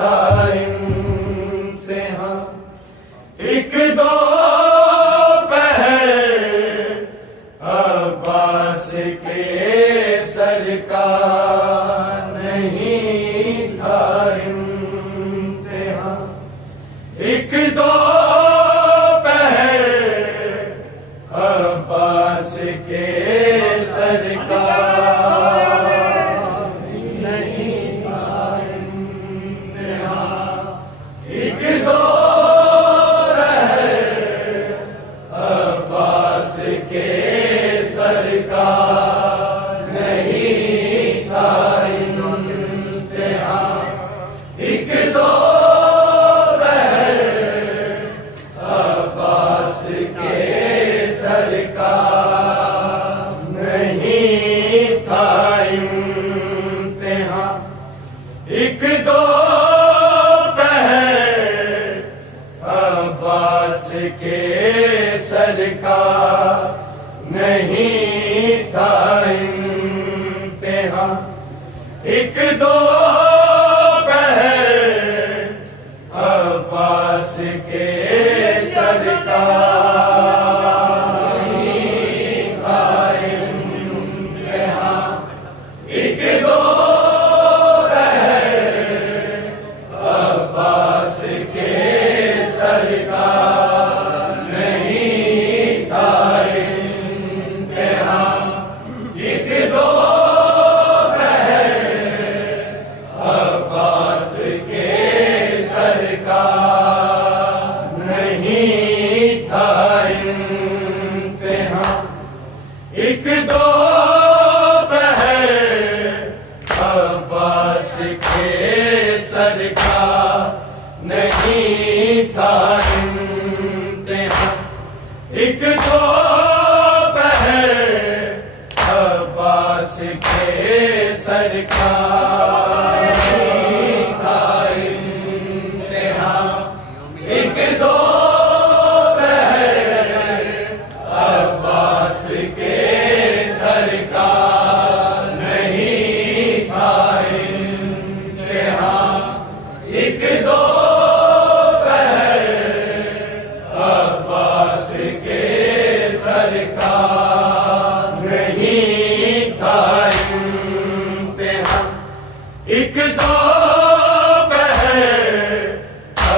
था इम्तिहान। एक दो पहर अब्बास के सरकार नहीं था इम्तिहान। एक दो पहर अब्बास के सरकार नहीं था इम्तिहान। एक दो पहर अब्बास के सरकार नहीं था इम्तिहान। एक दो एक दो पहर अब्बास के सरकार नहीं था इम्तिहान। एक दो पहर अब्बास के सरकार नहीं था इम्तिहान। एक दो एक दो पहर अब्बास के सरकार नहीं था इम्तिहान। एक दो पहर अब्बास के सरकार नहीं था इम्तिहान। एक दो एक दो पहर अब्बास के सरकार नहीं था इम्तिहान। एक दो पहर अब्बास के सरकार नहीं था इम्तिहान। एक दो पहर अब्बास के सरकार नहीं था इम्तिहान। एक दो पहर अब्बास के सरकार नहीं था इम्तिहान। एक दो पहर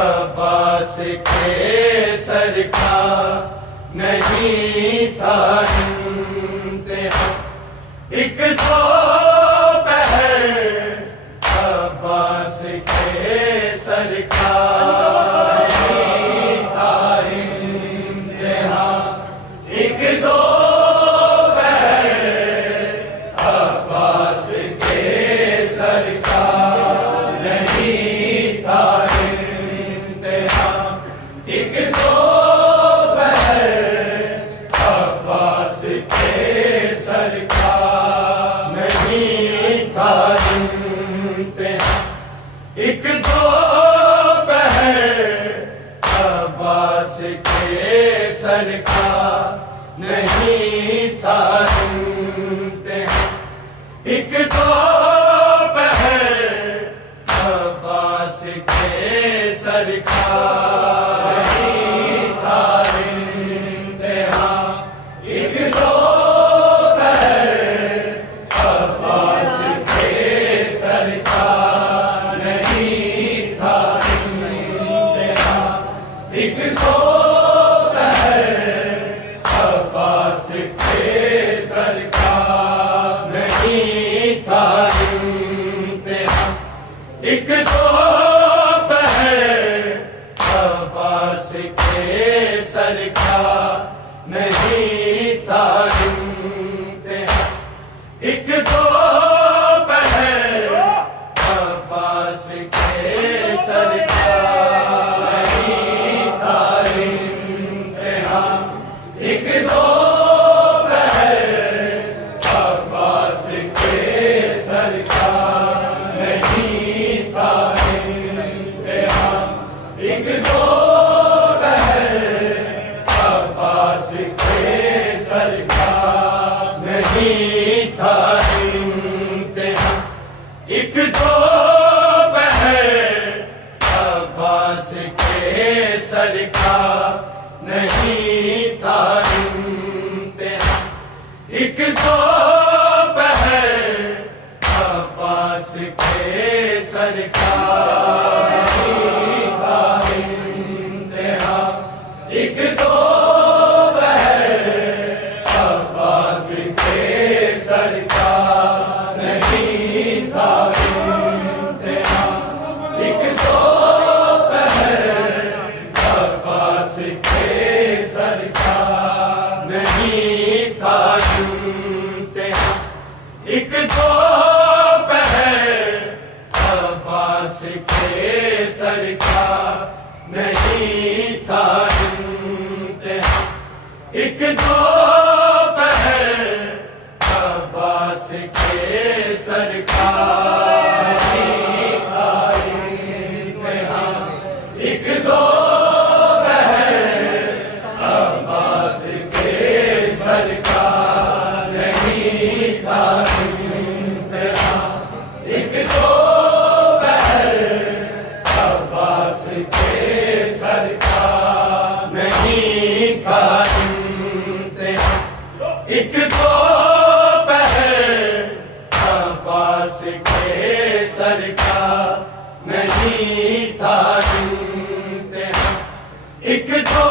अब्बास के सरकार नहीं था इम्तिहान। एक दो पहर अब्बास के सरकार नहीं था इम्तिहान। एक दो पहर अब्बास के सरकार नहीं था इम्तिहान। एक दो पहर अब्बास के सरकार नहीं था इम्तिहान। एक दो पहर अब्बास के सरकार नहीं था इम्तिहान। एक दो पहर अब्बास के सरकार नहीं था इम्तिहान। एक दो पहर अब्बास के सरकार नहीं था इम्तिहान। एक दो पहर अब्बास के सरकार नहीं था इम्तिहान। एक दो पहर अब्बास के सरकार नहीं था इम्तिहान। एक दो पहर सरकार नहीं था इम्तिहान। एक दो पहर अब्बास के सरकार नहीं था इम्तिहान। एक दो पहर अब्बास के सरकार नहीं था इम्तिहान। एक दो अब्बास के सरकार नहीं था इम्तिहान। एक दो पहर अब्बास के सरकार नहीं था इम्तिहान। एक दो पहर अब्बास के सरकार नहीं था इम्तिहान। एक दो अब्बास के सरकार नहीं था इम्तिहान। एक दो अब्बास के सरकार नहीं था इम्तिहान। एक दो अब्बास के सरकार नहीं था इम्तिहान। एक दो